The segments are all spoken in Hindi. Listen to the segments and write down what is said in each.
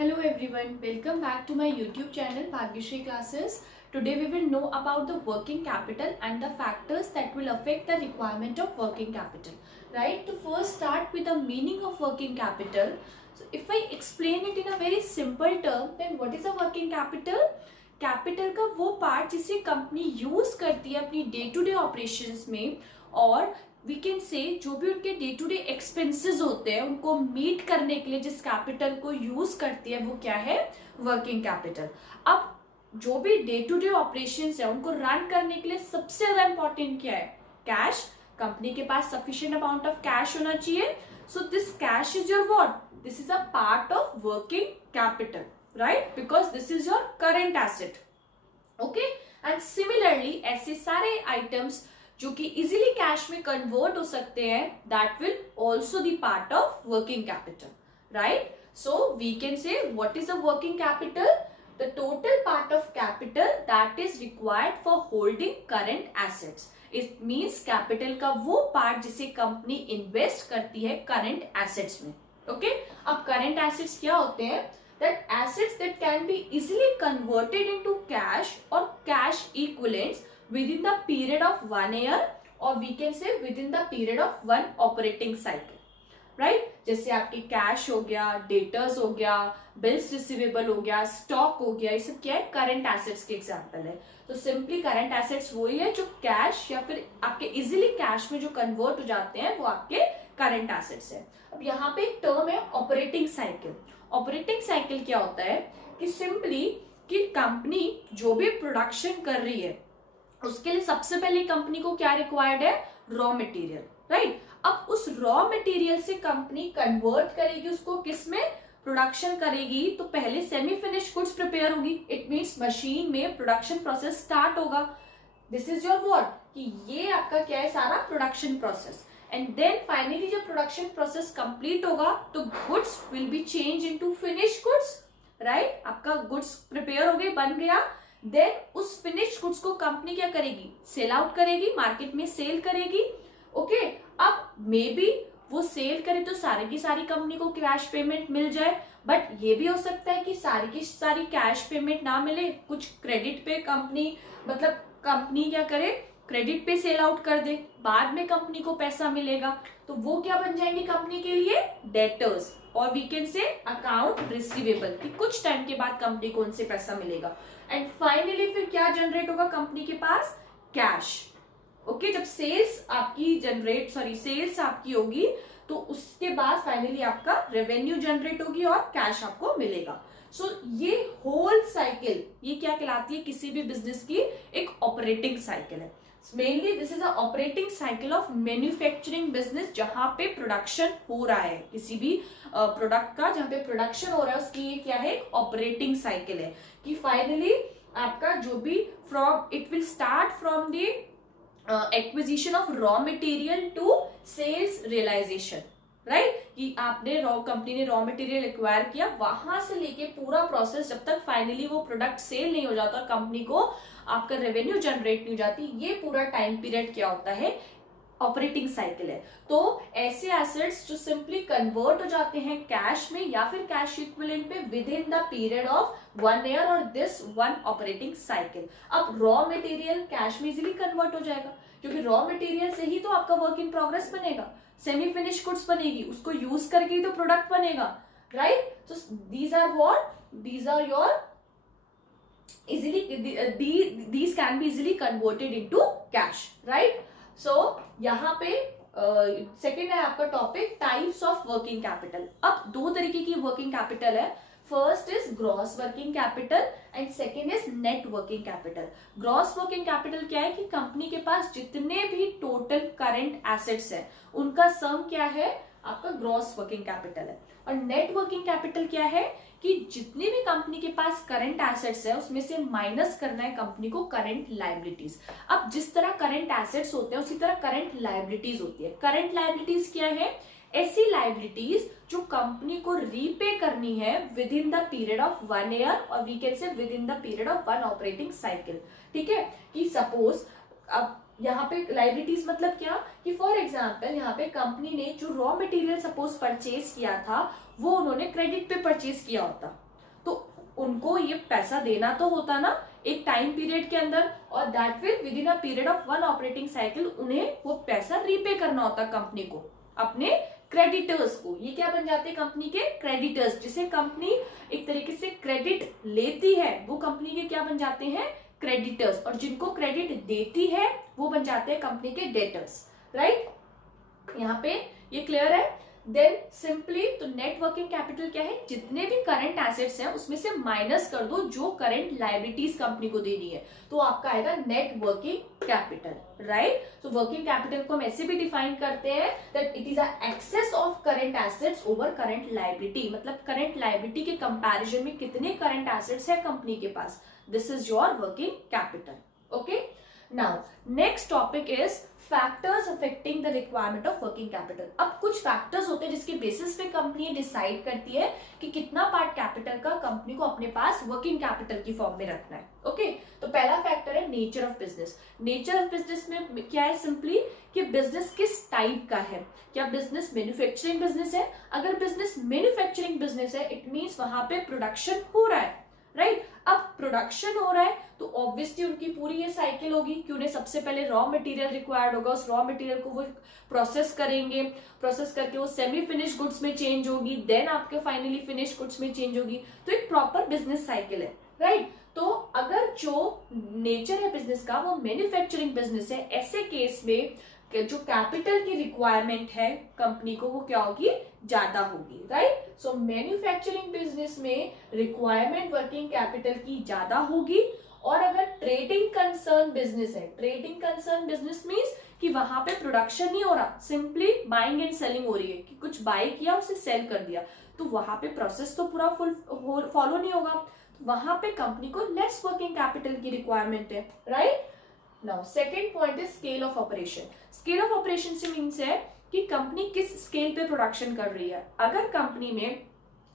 Hello everyone, welcome back to my YouTube channel Bhagyashree Classes. Today we will know about the working capital and the factors that will affect the requirement of working capital. Right? To first start with the meaning of working capital. So if I explain it in a very simple term, then what is a working capital? Capital का वो पार्ट जिसे कंपनी यूज करती है अपनी डे टू डे ऑपरेशंस में, और वी कैन से जो भी उनके डे टू डे एक्सपेंसेस होते हैं उनको मीट करने के लिए जिस कैपिटल को यूज करती है वो क्या है, वर्किंग कैपिटल। अब जो भी डे टू डे ऑपरेशंस है उनको रन करने के लिए सबसे ज्यादा इंपॉर्टेंट क्या है, कैश। कंपनी के पास सफिशिएंट अमाउंट ऑफ कैश होना चाहिए। So this cash is your what, this is a part of working capital, right, because this is your current asset. Okay, and similarly ऐसे सारे आइटम्स जो कि इजीली कैश में कन्वर्ट हो सकते हैं, that will also the part of working capital, right. So we can say what is a working capital, the total part of capital that is required for holding current assets. It means capital का वो पार्ट जिसे कंपनी इन्वेस्ट करती है करंट एसेट्स में। ओके, अब करंट एसेट्स क्या होते हैं, that assets that can be easily converted into cash or cash equivalents within the period of 1 year, or we can say within the period of one operating cycle, right? जैसे आपके कैश हो गया, डेटर्स हो गया, बिल्स रिसीवेबल हो गया, स्टॉक हो गया, ये सब क्या है, करंट एसेट्स के एग्जांपल है। तो सिंपली करंट एसेट्स वही है जो कैश या फिर आपके इजीली कैश में जो कन्वर्ट हो जाते हैं वो आपके करंट एसेट्स है। अब यहाँ पे एक टर्म है ऑपरेटिंग साइकिल। ऑपरेटिंग साइकिल क्या होता है कि सिंपली कि कंपनी जो भी प्रोडक्शन कर रही है उसके लिए सबसे पहले कंपनी को क्या रिक्वायर्ड है, रॉ मटेरियल, राइट। अब उस रॉ मटेरियल से कंपनी कन्वर्ट करेगी उसको किस में, प्रोडक्शन करेगी, तो पहले सेमी फिनिश गुड्स प्रिपेयर होगी। इट मींस मशीन में प्रोडक्शन प्रोसेस स्टार्ट होगा। दिस इज योर व्हाट, कि ये आपका क्या है, सारा production process. And then finally जब प्रोडक्शन प्रोसेस कंप्लीट होगा तो goods will be change into finish goods, right. आपका गुड्स प्रिपेयर हो गए, बन गया। देन उस फिनिश गुड्स को कंपनी क्या करेगी, सेल आउट करेगी, मार्केट में सेल करेगी। ओके, अब मे बी वो सेल करे तो सारी की सारी कंपनी को कैश पेमेंट मिल जाए, बट ये भी हो सकता है कि सारी की सारी कैश पेमेंट ना मिले, कुछ क्रेडिट पे कंपनी, मतलब कंपनी क्या करे, क्रेडिट पे सेल आउट कर दे, बाद में कंपनी को पैसा मिलेगा, तो वो क्या बन जाएंगे कंपनी के लिए, डेटर्स, और we can say account receivable, कि कुछ टाइम के बाद कंपनी को उनसे पैसा मिलेगा। एंड फाइनली फिर क्या जनरेट होगा कंपनी के पास, कैश। ओके, जब सेल्स आपकी होगी तो उसके बाद फाइनली आपका रेवेन्यू जनरेट होगी और कैश आपको मिलेगा। सो ये होल साइकिल ये क्या कहलाती है, किसी भी बिजनेस की एक ऑपरेटिंग साइकिल है। Mainly this is a operating cycle of manufacturing business, जहां पे प्रोडक्शन हो रहा है किसी भी प्रोडक्ट का, जहां पे प्रोडक्शन हो रहा है उसकी ये क्या है, ऑपरेटिंग साइकिल है। कि फाइनली आपका जो भी from it will start from the acquisition of raw material to sales realisation, right. कि आपने कंपनी ने रॉ मटेरियल एक्वायर किया, वहां से लेके पूरा प्रोसेस जब तक फाइनली वो प्रोडक्ट सेल नहीं हो जाता और कंपनी को आपका रेवेन्यू जनरेट नहीं हो जाती, ये पूरा टाइम पीरियड क्या होता है, ऑपरेटिंग साइकिल है। तो ऐसे एसेट्स जो सिंपली कन्वर्ट हो जाते हैं कैश में या फिर कैश इक्विवेलेंट पे within the period of 1 year और दिस वन ऑपरेटिंग साइकिल। अब रॉ मटेरियल कैश में इजीली कन्वर्ट हो जाएगा, क्योंकि रॉ मटेरियल से ही तो आपका वर्क इन प्रोग्रेस बनेगा, सेमी फिनिश गुड्स बनेगी, उसको यूज करके ही तो प्रोडक्ट बनेगा, right. So these are what, these are your easily these can be easily converted into cash, right? So यहाँ पे सेकेंड है आपका topic types of working capital. अब दो तरीके की वर्किंग कैपिटल है, first is gross working capital and second is net working capital. Gross working capital क्या है कि कंपनी के पास जितने भी टोटल करंट एसेट्स है उनका सम क्या है, आपका ग्रॉस वर्किंग कैपिटल है। और नेट वर्किंग कैपिटल क्या है कि जितनी भी कंपनी के पास करंट एसेट्स है उसमें से माइनस करना है कंपनी को करंट लायबिलिटीज। अब जिस तरह करंट एसेट्स होते हैं उसी तरह करंट लायबिलिटीज होती है। करंट लायबिलिटीज क्या है, ऐसी लायबिलिटीज जो कंपनी को रीपे करनी है within the period of 1 year और we can say within the period of 1 operating cycle. ठीक है, कि सपोज अब यहाँ पे लाइबिलिटीज मतलब क्या, कि फॉर एग्जाम्पल यहाँ पे कंपनी ने जो रॉ मटेरियल सपोज परचेज किया था वो उन्होंने क्रेडिट पे परचेज किया होता, उनको ये पैसा देना तो होता ना एक टाइम पीरियड के अंदर, और that will with in a period of 1 operating cycle उन्हें वो पैसा रीपे करना होता कंपनी को, अपने क्रेडिटर्स को। ये क्या बन जाते हैं कंपनी के क्रेडिटर्स, जिसे कंपनी एक तरीके से क्रेडिट लेती है वो कंपनी के क्या बन जाते हैं क्रेडिटर्स, और जिनको क्रेडिट देती है वो बन जाते हैं कंपनी के डेटर्स, राइट। यहाँ पे ये क्लियर है। देन सिंपली तो नेट वर्किंग कैपिटल क्या है, जितने भी करंट एसेट्स हैं उसमें से माइनस कर दो जो करंट लायबिलिटीज कंपनी को देनी है, तो आपका आएगा नेट वर्किंग कैपिटल, राइट। तो वर्किंग कैपिटल को हम ऐसे भी डिफाइन करते हैं that it is a excess of current assets over current liability, मतलब करंट लायबिलिटी के कंपैरिजन में कितने करंट एसेट्स है कंपनी के पास, this is your working capital, okay. Now next topic is factors affecting the requirement of working capital. अब कुछ फैक्टर्स होते हैं जिसके बेसिस पे कंपनी डिसाइड करती है कि कितना पार्ट कैपिटल का कंपनी को अपने पास वर्किंग कैपिटल की फॉर्म में रखना है, ओके। तो पहला फैक्टर है nature of business. Nature of business में क्या है, सिंपली कि बिजनेस किस टाइप का है, क्या बिजनेस मैन्युफैक्चरिंग बिजनेस है। अगर बिजनेस मैन्युफैक्चरिंग बिजनेस है इट मीन्स वहां पे प्रोडक्शन हो रहा है, राइट। अब प्रोडक्शन हो रहा है तो ऑब्वियसली उनकी पूरी ये साइकिल होगी कि उन्हें सबसे पहले रॉ मटेरियल रिक्वायर्ड होगा, उस रॉ मटेरियल को वो प्रोसेस करेंगे, प्रोसेस करके वो सेमी फिनिश गुड्स में चेंज होगी, देन आपके फाइनली फिनिश गुड्स में चेंज होगी। तो एक प्रॉपर बिजनेस साइकिल है, राइट। तो अगर जो नेचर है बिजनेस का वो मैन्युफैक्चरिंग बिजनेस है, ऐसे केस में जो कैपिटल की रिक्वायरमेंट है कंपनी को वो क्या होगी, ज्यादा होगी, राइट। सो मैन्युफैक्चरिंग बिजनेस में रिक्वायरमेंट वर्किंग कैपिटल की ज्यादा होगी। और अगर ट्रेडिंग कंसर्न बिजनेस है, ट्रेडिंग कंसर्न बिजनेस मींस कि वहां पे प्रोडक्शन नहीं हो रहा, सिंपली बाइंग एंड सेलिंग हो रही है कि कुछ बाय किया उसे सेल कर दिया, तो वहां पे प्रोसेस तो पूरा फॉलो नहीं होगा, वहां पे कंपनी को लेस वर्किंग कैपिटल की रिक्वायरमेंट है, right. Now second point is scale of operation. Scale of operation से मीन्स है कि कंपनी किस स्केल पे प्रोडक्शन कर रही है। अगर कंपनी में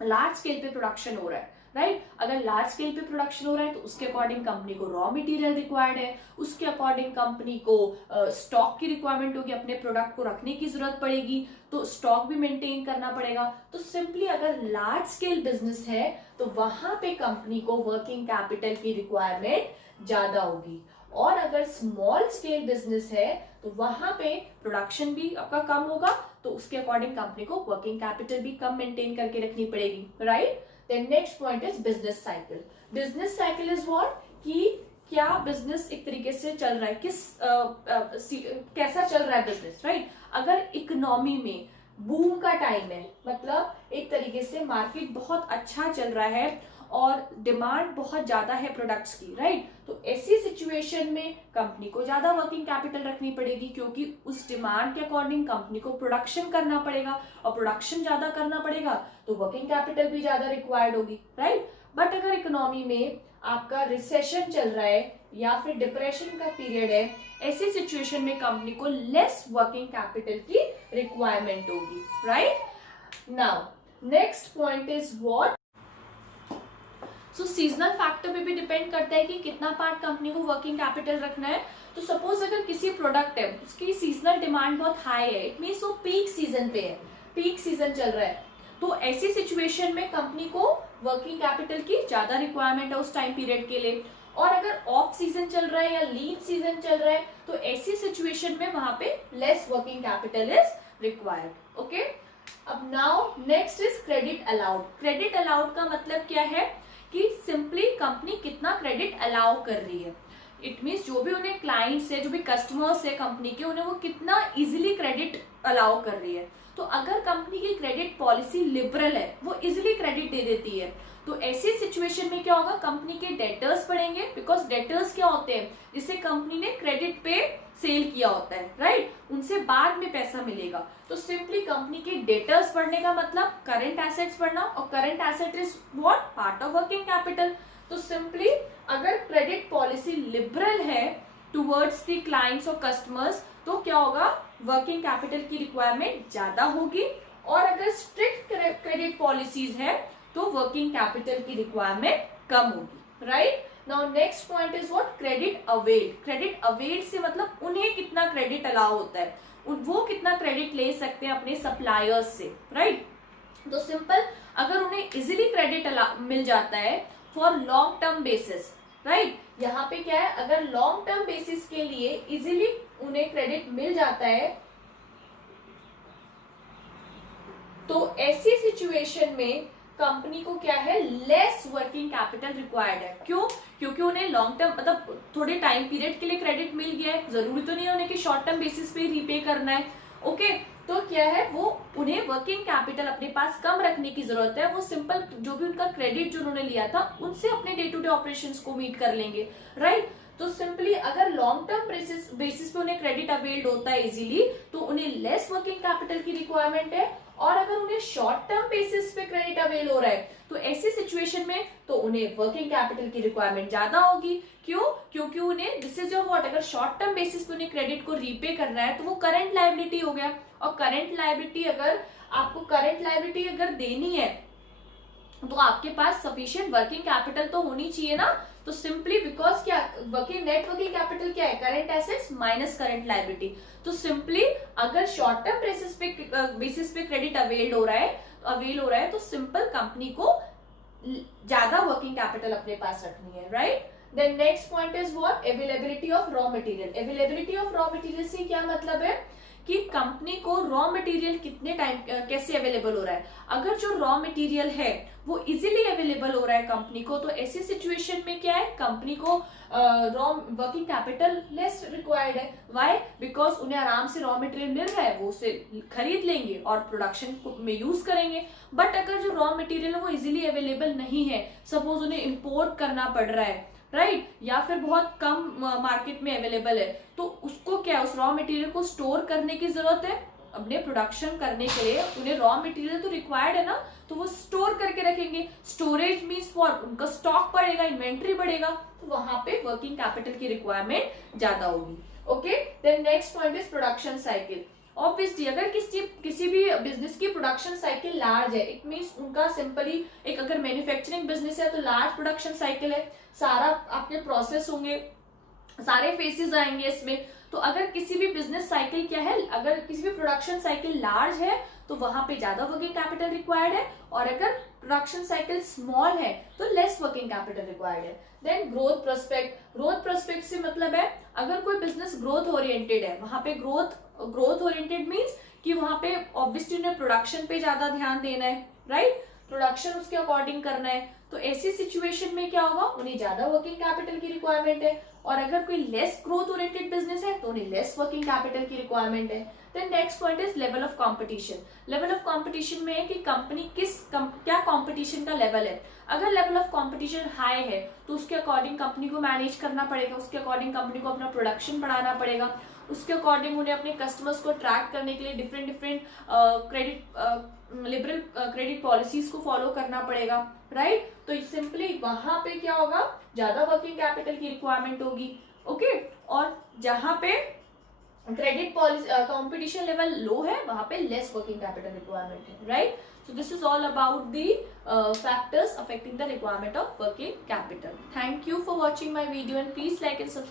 लार्ज स्केल पे प्रोडक्शन हो रहा है, राइट, अगर लार्ज स्केल पे प्रोडक्शन हो रहा है तो उसके अकॉर्डिंग कंपनी को रॉ मटेरियल रिक्वायर्ड है, उसके अकॉर्डिंग कंपनी को स्टॉक की रिक्वायरमेंट होगी, अपने प्रोडक्ट को रखने की जरूरत पड़ेगी, तो स्टॉक भी मेंटेन करना पड़ेगा। तो सिंपली अगर लार्ज स्केल बिजनेस है तो वहां पे कंपनी को वर्किंग कैपिटल की रिक्वायरमेंट ज्यादा होगी, और अगर स्मॉल स्केल बिजनेस है तो वहां पे प्रोडक्शन भी आपका कम होगा, तो उसके अकॉर्डिंग कंपनी को वर्किंग कैपिटल भी कम मेंटेन करके रखनी पड़ेगी, right. Then next point is business cycle. Business cycle is what, कि क्या बिजनेस एक तरीके से चल रहा है, कैसा चल रहा है बिजनेस, राइट। अगर इकोनॉमी में बूम का टाइम है, मतलब एक तरीके से मार्केट बहुत अच्छा चल रहा है और डिमांड बहुत ज्यादा है प्रोडक्ट्स की, राइट, तो ऐसी सिचुएशन में कंपनी को ज्यादा वर्किंग कैपिटल रखनी पड़ेगी, क्योंकि उस डिमांड के अकॉर्डिंग कंपनी को प्रोडक्शन करना पड़ेगा, और प्रोडक्शन ज्यादा करना पड़ेगा तो वर्किंग कैपिटल भी ज्यादा रिक्वायर्ड होगी, राइट। बट अगर इकोनॉमी में आपका रिसेशन चल रहा है या फिर डिप्रेशन का पीरियड है, ऐसी सिचुएशन में कंपनी को लेस वर्किंग कैपिटल की रिक्वायरमेंट होगी, right. Now next point is what, so seasonal factor पे भी डिपेंड करता है कि कितना पार्ट कंपनी को वर्किंग कैपिटल रखना है। तो सपोज अगर किसी प्रोडक्ट है उसकी सीजनल डिमांड बहुत हाई है, इट मीन्स वो पीक सीजन पे है, पीक सीजन चल रहा है, तो ऐसी सिचुएशन में कंपनी को वर्किंग कैपिटल की ज्यादा रिक्वायरमेंट है उस टाइम पीरियड के लिए। और अगर ऑफ सीजन चल रहा है या लीन सीजन चल रहा है तो ऐसी सिचुएशन में वहां पे less working capital is required, okay. अब now next is credit allowed. Credit allowed का मतलब क्या है कि सिंपली कंपनी कितना क्रेडिट अलाउ कर रही है, इट मीन्स जो भी उन्हें क्लाइंट्स है, जो भी कस्टमर्स है कंपनी के, उन्हें वो कितना इजीली क्रेडिट अलाउ कर रही है। तो अगर कंपनी की क्रेडिट पॉलिसी लिबरल है, वो इजीली क्रेडिट दे देती है, तो ऐसी सिचुएशन में क्या होगा, कंपनी के डेटर्स बढ़ेंगे, बिकॉज डेटर्स क्या होते हैं, जिसे कंपनी ने क्रेडिट पे सेल किया होता है, राइट, उनसे बाद में पैसा मिलेगा। तो सिंपली कंपनी के डेटर्स बढ़ने का मतलब करंट एसेट्स बढ़ना, और current asset is what, part of working capital. तो सिंपली अगर क्रेडिट पॉलिसी लिबरल है टुवर्ड्स द क्लाइंट्स और कस्टमर्स तो क्या होगा, वर्किंग कैपिटल की रिक्वायरमेंट ज्यादा होगी, और अगर स्ट्रिक्ट क्रेडिट पॉलिसीज है तो वर्किंग कैपिटल की रिक्वायरमेंट कम होगी, right. Now next point is what, credit availed. Credit availed से मतलब उन्हें कितना क्रेडिट अलाउ होता है, वो कितना क्रेडिट ले सकते हैं अपने सप्लायर्स से, राइट। तो सिंपल, अगर उन्हें इजीली क्रेडिट मिल जाता है for long term basis, right. यहाँ पे क्या है, अगर लॉन्ग टर्म बेसिस के लिए इजीली उन्हें क्रेडिट मिल जाता है, तो ऐसी सिचुएशन में कंपनी को क्या है, लेस वर्किंग कैपिटल रिक्वायर्ड है। क्यों? क्योंकि उन्हें लॉन्ग टर्म मतलब थोड़े टाइम पीरियड के लिए क्रेडिट मिल गया है, जरूरी तो नहीं है उन्हें कि शॉर्ट टर्म बेसिस पे रीपे करना है। ओके, तो क्या है, वो उन्हें वर्किंग कैपिटल अपने पास कम रखने की जरूरत है। वो सिंपल जो भी उनका क्रेडिट जो उन्होंने लिया था उनसे अपने डे टू डे ऑपरेशंस को मीट कर लेंगे, राइट। तो सिंपली अगर लॉन्ग टर्म बेसिस पे उन्हें क्रेडिट अवेल्ड होता है इजीली, तो उन्हें लेस वर्किंग कैपिटल की रिक्वायरमेंट है। और अगर उन्हें शॉर्ट टर्म बेसिस पे क्रेडिट अवेल हो रहा है, तो ऐसी सिचुएशन में तो उन्हें वर्किंग कैपिटल की रिक्वायरमेंट ज्यादा होगी। क्यों? क्योंकि उन्हें दिस इज योर व्हाट, अगर शॉर्ट टर्म बेसिस पे उन्हें क्रेडिट को रीपे करना है तो वो करंट लायबिलिटी हो गया। और करंट लायबिलिटी अगर आपको करंट लायबिलिटी अगर देनी है तो आपके पास सफिशिएंट वर्किंग कैपिटल तो होनी चाहिए ना। तो सिंपली बिकॉज क्या, वर्किंग नेट वर्किंग कैपिटल क्या है, current assets minus current liability. तो सिंपली अगर शॉर्ट टर्म बेसिस पे क्रेडिट अवेल हो रहा है तो सिंपल कंपनी को ज्यादा वर्किंग कैपिटल अपने पास रखनी है, right. Then next point is what, availability of raw material. Availability of raw material से क्या मतलब है कि कंपनी को रॉ मटेरियल कितने टाइम कैसे अवेलेबल हो रहा है। अगर जो रॉ मटेरियल है वो इजीली अवेलेबल हो रहा है कंपनी को, तो ऐसी सिचुएशन में क्या है, कंपनी को raw working capital less required है। व्हाई? बिकॉज उन्हें आराम से रॉ मटेरियल मिल रहा है, वो उसे खरीद लेंगे और प्रोडक्शन में यूज करेंगे। बट अगर जो रॉ मटेरियल है वो इजीली अवेलेबल नहीं है, सपोज उन्हें इंपोर्ट करना पड़ रहा है, राइट, या फिर बहुत कम मार्केट में अवेलेबल है, तो उसको क्या, उस रॉ मटेरियल को स्टोर करने की जरूरत है। अपने प्रोडक्शन करने के लिए उन्हें रॉ मटेरियल तो रिक्वायर्ड है ना, तो वो स्टोर करके रखेंगे। स्टोरेज मीन्स फॉर उनका स्टॉक बढ़ेगा, इन्वेंट्री बढ़ेगा, तो वहां पे वर्किंग कैपिटल की रिक्वायरमेंट ज्यादा होगी। Okay, then next point is production cycle. Obviously अगर किसी भी बिजनेस की प्रोडक्शन साइकिल लार्ज है, इट मीन्स उनका सिंपली एक अगर मैन्युफैक्चरिंग बिजनेस है तो लार्ज प्रोडक्शन साइकिल है, सारा आपके प्रोसेस होंगे, सारे फेसेस आएंगे इसमें। तो अगर किसी भी बिजनेस साइकिल क्या है, अगर किसी भी प्रोडक्शन साइकिल लार्ज है तो वहां पे ज्यादा वर्किंग कैपिटल रिक्वायर्ड है, और अगर प्रोडक्शन साइकिल स्मॉल है तो लेस वर्किंग कैपिटल रिक्वायर्ड है। Then growth prospect. Growth prospect से मतलब है अगर कोई बिजनेस ग्रोथ ओरिएंटेड है, वहां पे ग्रोथ ओरिएंटेड मीन्स कि वहां पे ऑब्वियसली उन्हें प्रोडक्शन पे ज्यादा ध्यान देना है, राइट, प्रोडक्शन उसके अकॉर्डिंग करना है। तो ऐसी सिचुएशन में क्या होगा, उन्हें ज्यादा वर्किंग कैपिटल की रिक्वायरमेंट है। और अगर कोई लेस ग्रोथ ओरिएंटेड बिजनेस है तो उन्हें लेस वर्किंग कैपिटल की रिक्वायरमेंट है। Then next point is level of competition. Level of competition में है कि कंपनी क्या कंपटीशन का लेवल है। अगर लेवल ऑफ कंपटीशन हाई है तो उसके अकॉर्डिंग कंपनी को मैनेज करना पड़ेगा, उसके अकॉर्डिंग कंपनी को अपना प्रोडक्शन बढ़ाना पड़ेगा, उसके अकॉर्डिंग उन्हें अपने कस्टमर्स को ट्रैक करने के लिए डिफरेंट लिबरल क्रेडिट पॉलिसीज को फॉलो करना पड़ेगा, राइट। तो सिंपली वहां पे क्या होगा, ज्यादा वर्किंग कैपिटल की रिक्वायरमेंट होगी। ओके, और जहां पे credit policy competition level low है वहां पे लेस वर्किंग कैपिटल रिक्वायरमेंट है, right. So this is all about the factors affecting the requirement of working capital. Thank you for watching my video and please like and subscribe.